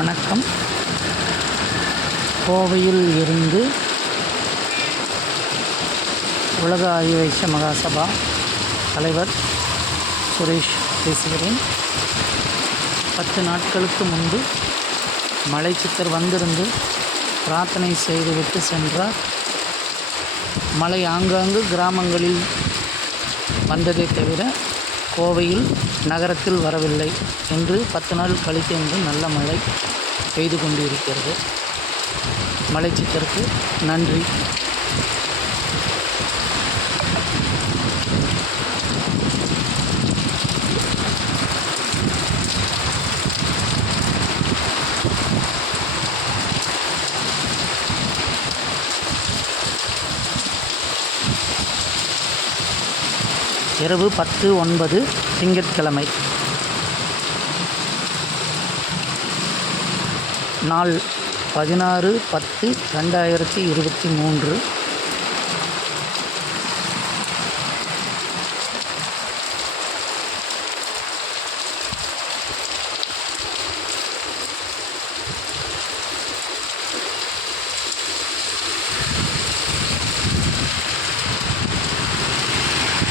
வணக்கம். கோவையில் இருந்து உலக ஆதிவைஷ்ய மகாசபா தலைவர் சுரேஷ் பேசுகிறேன். 10 நாட்களுக்கு முன்பு மலை சித்தர் வந்திருந்து பிரார்த்தனை செய்துவிட்டு சென்றார். மழை ஆங்காங்கு கிராமங்களில் வந்ததே தவிர கோவையில் நகரத்தில் வரவில்லை என்று 10 நாள் கழித்து என்று நல்ல மழை பெய்து கொண்டிருக்கிறது. மலை சித்தருக்கு நன்றி. இரவு 10:09 திங்கட்கிழமை. நாள் 16/10/2023.